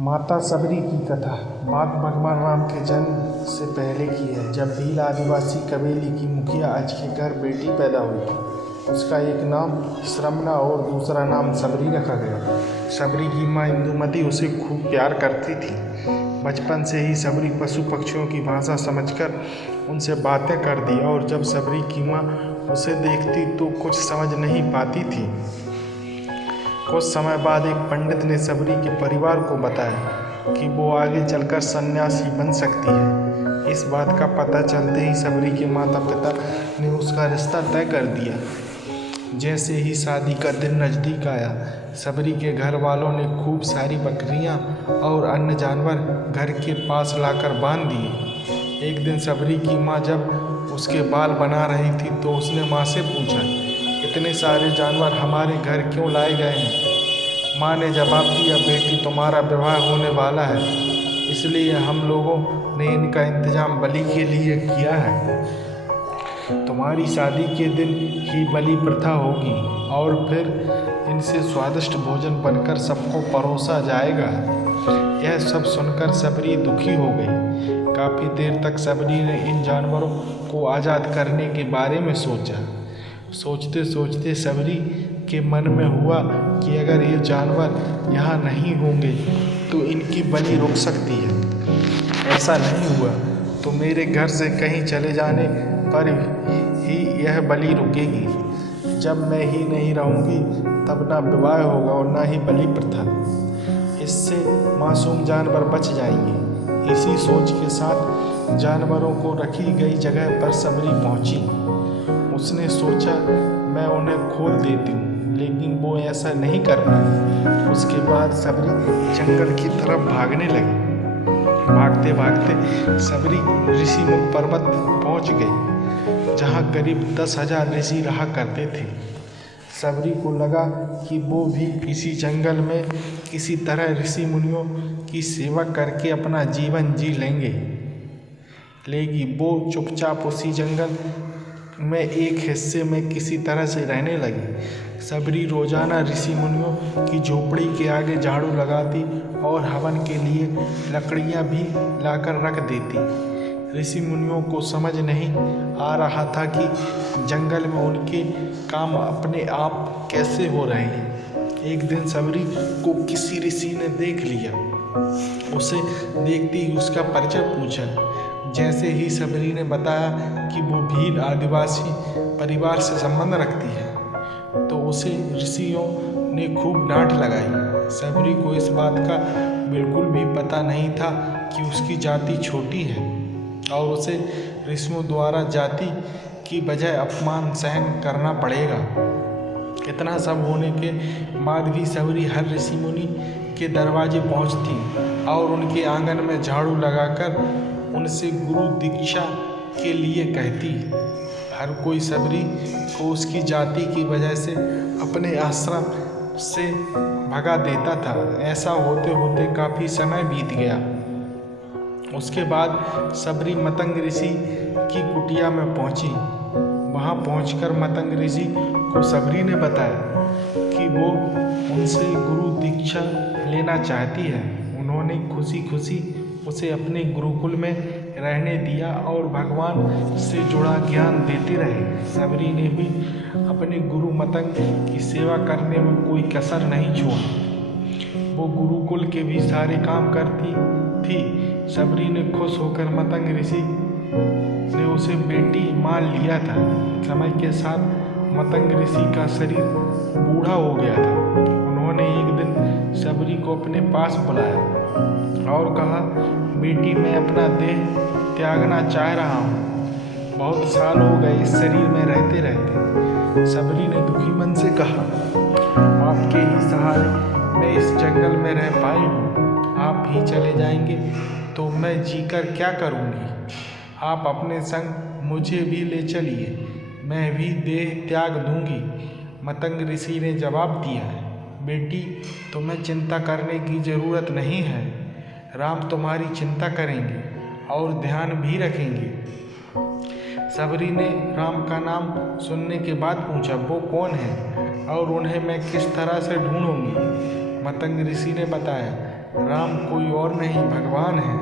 माता सबरी की कथा। बात भगवान राम के जन्म से पहले की है, जब भील आदिवासी कबीले की मुखिया आज के घर बेटी पैदा हुई थी। उसका एक नाम श्रमना और दूसरा नाम सबरी रखा गया। सबरी की माँ इंदुमती उसे खूब प्यार करती थी। बचपन से ही सबरी पशु पक्षियों की भाषा समझकर उनसे बातें करती और जब सबरी की माँ उसे देखती तो कुछ समझ नहीं पाती थी। कुछ समय बाद एक पंडित ने सबरी के परिवार को बताया कि वो आगे चलकर सन्यासी बन सकती है। इस बात का पता चलते ही सबरी के माता पिता ने उसका रिश्ता तय कर दिया। जैसे ही शादी का दिन नज़दीक आया, सबरी के घर वालों ने खूब सारी बकरियां और अन्य जानवर घर के पास लाकर बांध दिए। एक दिन सबरी की माँ जब उसके बाल बना रही थी तो उसने माँ से पूछा, इतने सारे जानवर हमारे घर क्यों लाए गए हैं? माँ ने जवाब दिया, बेटी तुम्हारा विवाह होने वाला है, इसलिए हम लोगों ने इनका इंतजाम बलि के लिए किया है। तुम्हारी शादी के दिन ही बलि प्रथा होगी और फिर इनसे स्वादिष्ट भोजन बनकर सबको परोसा जाएगा। यह सब सुनकर सबरी दुखी हो गई। काफ़ी देर तक सबरी ने इन जानवरों को आज़ाद करने के बारे में सोचा। सोचते सोचते सबरी के मन में हुआ कि अगर ये जानवर यहाँ नहीं होंगे तो इनकी बलि रुक सकती है। ऐसा नहीं हुआ तो मेरे घर से कहीं चले जाने पर ही यह बलि रुकेगी। जब मैं ही नहीं रहूँगी तब ना विवाह होगा और ना ही बलि प्रथा। इससे मासूम जानवर बच जाएंगे। इसी सोच के साथ जानवरों को रखी गई जगह पर सबरी पहुँची। उसने सोचा मैं उन्हें खोल देती हूँ, लेकिन वो ऐसा नहीं कर पाई। उसके बाद सबरी जंगल की तरफ भागने लगी। भागते भागते सबरी ऋषिमुख पर्वत पहुँच गई, जहाँ करीब 10,000 ऋषि रहा करते थे। सबरी को लगा कि वो भी इसी जंगल में किसी तरह ऋषि मुनियों की सेवा करके अपना जीवन जी लेगी। वो चुपचाप उसी जंगल में एक हिस्से में किसी तरह से रहने लगी। सबरी रोजाना ऋषि मुनियों की झोपड़ी के आगे झाड़ू लगाती और हवन के लिए लकड़ियां भी लाकर रख देती। ऋषि मुनियों को समझ नहीं आ रहा था कि जंगल में उनके काम अपने आप कैसे हो रहे हैं। एक दिन सबरी को किसी ऋषि ने देख लिया। उसे देखते ही उसका परिचय पूछा। जैसे ही सबरी ने बताया कि वो भील आदिवासी परिवार से संबंध रखती है तो उसे ऋषियों ने खूब डांट लगाई। सबरी को इस बात का बिल्कुल भी पता नहीं था कि उसकी जाति छोटी है और उसे ऋषियों द्वारा जाति की बजाय अपमान सहन करना पड़ेगा। इतना सब होने के बाद भी सबरी हर ऋषि मुनि के दरवाजे पहुंचती और उनके आंगन में झाड़ू लगाकर उनसे गुरु दीक्षा के लिए कहती। हर कोई सबरी को उसकी जाति की वजह से अपने आश्रम से भगा देता था। ऐसा होते होते काफ़ी समय बीत गया। उसके बाद सबरी मतंग ऋषि की कुटिया में पहुंची। वहां पहुंचकर मतंग ऋषि को सबरी ने बताया कि वो उनसे गुरु दीक्षा लेना चाहती है। उन्होंने खुशी खुशी उसे अपने गुरुकुल में रहने दिया और भगवान से जुड़ा ज्ञान देते रहे। सबरी ने भी अपने गुरु मतंग की सेवा करने में कोई कसर नहीं छोड़ी। वो गुरुकुल के भी सारे काम करती थी। सबरी ने खुश होकर मतंग ऋषि ने उसे बेटी मान लिया था। समय के साथ मतंग ऋषि का शरीर बूढ़ा हो गया था। उन्होंने एक दिन सबरी को अपने पास बुलाया और कहा, बेटी मैं अपना देह त्यागना चाह रहा हूँ। बहुत साल हो गए इस शरीर में रहते रहते। सबरी ने दुखी मन से कहा, आपके ही सहारे मैं इस जंगल में रह पाई हूँ। आप ही चले जाएंगे तो मैं जीकर क्या करूँगी? आप अपने संग मुझे भी ले चलिए, मैं भी देह त्याग दूँगी। मतंग ऋषि ने जवाब दिया, बेटी तुम्हें चिंता करने की ज़रूरत नहीं है। राम तुम्हारी चिंता करेंगे और ध्यान भी रखेंगे। सबरी ने राम का नाम सुनने के बाद पूछा, वो कौन है और उन्हें मैं किस तरह से ढूंढूंगी? मतंग ऋषि ने बताया, राम कोई और नहीं भगवान है।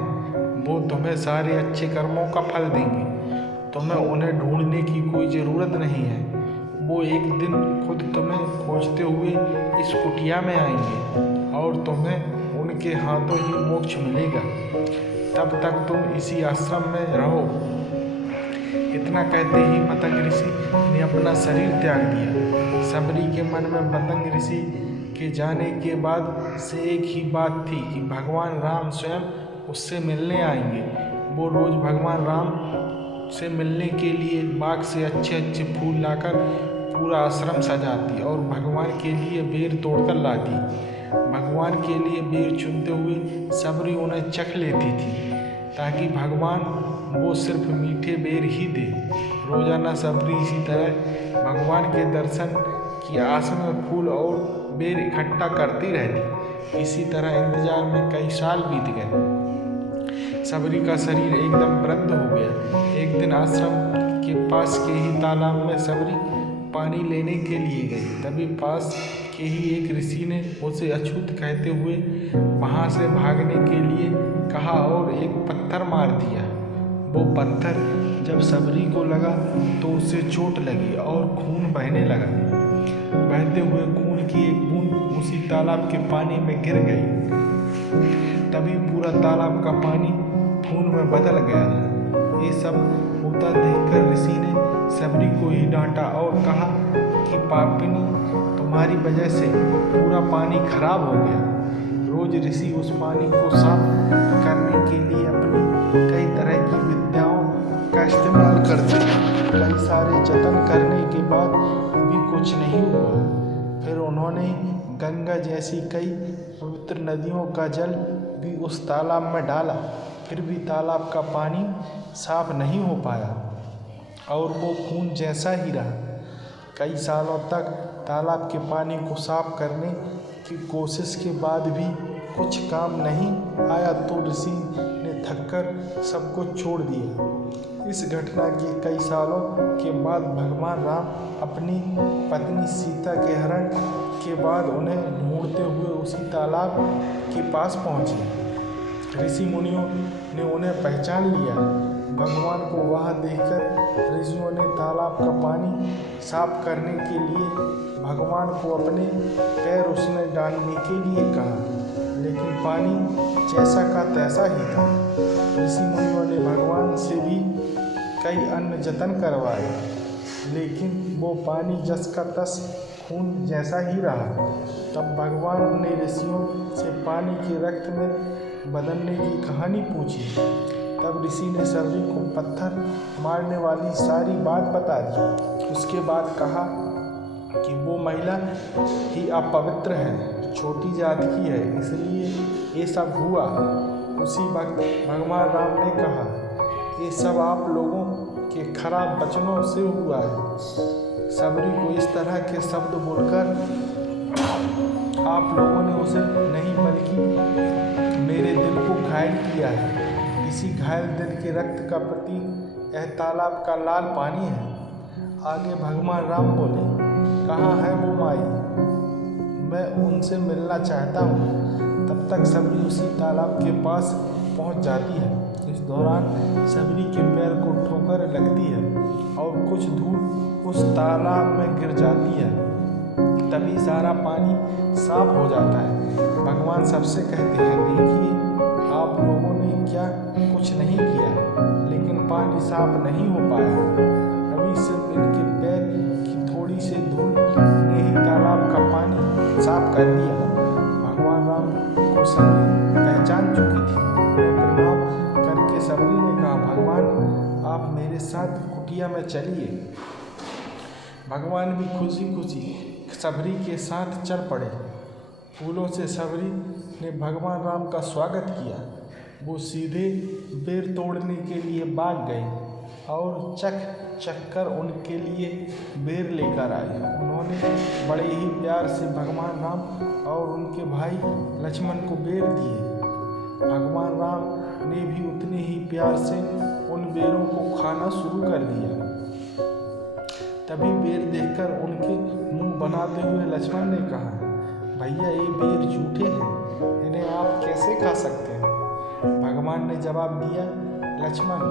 वो तुम्हें सारे अच्छे कर्मों का फल देंगे। तुम्हें उन्हें ढूंढने की कोई ज़रूरत नहीं है। वो एक दिन खुद तुम्हें खोजते हुए इस कुटिया में आएंगे और तुम्हें उनके हाथों ही मोक्ष मिलेगा। तब तक तुम इसी आश्रम में रहो। इतना कहते ही मतंग ऋषि ने अपना शरीर त्याग दिया। सबरी के मन में मतंग ऋषि के जाने के बाद से एक ही बात थी कि भगवान राम स्वयं उससे मिलने आएंगे। वो रोज़ भगवान राम से मिलने के लिए बाग से अच्छे अच्छे फूल लाकर पूरा आश्रम सजाती और भगवान के लिए बेर तोड़कर लाती। भगवान के लिए बेर चुनते हुए सबरी उन्हें चख लेती थी ताकि भगवान वो सिर्फ मीठे बेर ही दे। रोजाना सबरी इसी तरह भगवान के दर्शन की आस में फूल और बेर इकट्ठा करती रहती। इसी तरह इंतजार में कई साल बीत गए। सबरी का शरीर एकदम वृद्ध हो गया। एक दिन आश्रम के पास के ही तालाब में सबरी पानी लेने के लिए गई। तभी पास के ही एक ऋषि ने उसे अछूत कहते हुए वहाँ से भागने के लिए कहा और एक पत्थर मार दिया। वो पत्थर जब सबरी को लगा तो उसे चोट लगी और खून बहने लगा। बहते हुए खून की एक बूंद उसी तालाब के पानी में गिर गई। तभी पूरा तालाब का पानी खून में बदल गया। ये सब होता देखकर ऋषि ने सबरी को ही डांटा और कहा कि पापिनी, तुम्हारी वजह से पूरा पानी खराब हो गया। रोज ऋषि उस पानी को साफ करने के लिए अपनी कई तरह की विद्याओं का इस्तेमाल करते। कई सारे जतन करने के बाद भी कुछ नहीं हुआ। फिर उन्होंने गंगा जैसी कई पवित्र नदियों का जल भी उस तालाब में डाला, फिर भी तालाब का पानी साफ नहीं हो पाया और वो खून जैसा ही रहा। कई सालों तक तालाब के पानी को साफ करने की कोशिश के बाद भी कुछ काम नहीं आया तो ऋषि ने थककर सब कुछ छोड़ दिया। इस घटना के कई सालों के बाद भगवान राम अपनी पत्नी सीता के हरण के बाद उन्हें ढूंढते हुए उसी तालाब के पास पहुँचे। ऋषि मुनियों ने उन्हें पहचान लिया। भगवान को वहाँ देखकर ऋषियों ने तालाब का पानी साफ करने के लिए भगवान को अपने पैर उसमें डालने के लिए कहा, लेकिन पानी जैसा का तैसा ही था। ऋषि मुनियों ने भगवान से भी कई अन्य जतन करवाए, लेकिन वो पानी जस का तस खून जैसा ही रहा। तब भगवान ने ऋषियों से पानी के रक्त में बदलने की कहानी पूछी। तब ऋषि ने सबरी को पत्थर मारने वाली सारी बात बता दी। उसके बाद कहा कि वो महिला ही अपवित्र है, छोटी जात की है, इसलिए ये सब हुआ। उसी वक्त भगवान राम ने कहा, ये सब आप लोगों के खराब वचनों से हुआ है। सबरी को इस तरह के शब्द बोलकर आप लोगों ने उसे नहीं बल्कि मेरे दिल को घायल किया है। इसी घायल दिल के रक्त का प्रतीक यह तालाब का लाल पानी है। आगे भगवान राम बोले, कहाँ है वो माई? मैं उनसे मिलना चाहता हूँ। तब तक सबरी उसी तालाब के पास पहुँच जाती है। इस दौरान सबरी के पैर को ठोकर लगती है और कुछ धूल उस तालाब में गिर जाती है। तभी सारा पानी साफ हो जाता है। भगवान सबसे कहते हैं, देखिए आप लोगों ने क्या कुछ नहीं किया, लेकिन पानी साफ नहीं हो पाया। अभी सिर्फ इनके पैर की थोड़ी सी धूल ने ही तालाब का पानी साफ कर दिया। भगवान राम को सबरी पहचान चुकी थी। प्रणाम करके सबरी ने कहा, भगवान आप मेरे साथ कुटिया में चलिए। भगवान भी खुशी खुशी सबरी के साथ चल पड़े। फूलों से सबरी ने भगवान राम का स्वागत किया। वो सीधे बेर तोड़ने के लिए भाग गए और चख कर उनके लिए बेर लेकर आए। उन्होंने बड़े ही प्यार से भगवान राम और उनके भाई लक्ष्मण को बेर दिए। भगवान राम ने भी उतने ही प्यार से उन बेरों को खाना शुरू कर दिया। तभी बेर देखकर उनके मुंह बनाते हुए लक्ष्मण ने कहा, भैया ये बेर झूठे हैं, इन्हें आप कैसे खा सकते हैं? भगवान ने जवाब दिया, लक्ष्मण,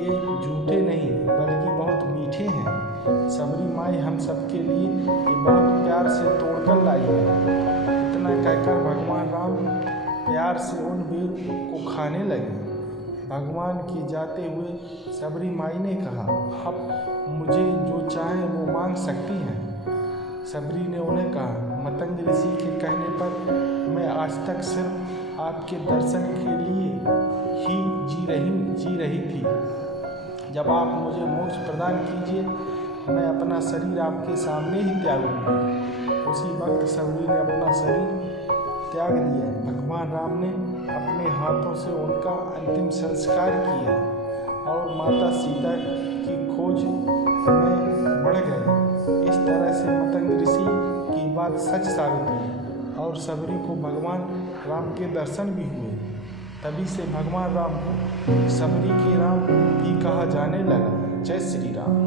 ये झूठे नहीं बल्कि बहुत मीठे हैं। सबरी माई हम सबके लिए ये बहुत प्यार से तोड़कर लाई है। इतना कहकर भगवान राम प्यार से उन बेर को खाने लगे। भगवान के जाते हुए सबरी माई ने कहा, आप मुझे जो चाहें वो मांग सकती हैं। सबरी ने उन्हें कहा, मतंग ऋषि के कहने पर मैं आज तक सिर्फ आपके दर्शन के लिए ही जी रही थी। जब आप मुझे मोक्ष प्रदान कीजिए, मैं अपना शरीर आपके सामने ही त्यागूंगी। उसी वक्त सबरी ने अपना शरीर त्याग दिया। भगवान राम ने अपने हाथों से उनका अंतिम संस्कार किया और माता सीता की खोज में बढ़ गए। इस तरह से मतंग ऋषि की बात सच साबित हुई और सबरी को भगवान राम के दर्शन भी हुए। तभी से भगवान राम को सबरी के राम भी कहा जाने लगा। जय श्री राम।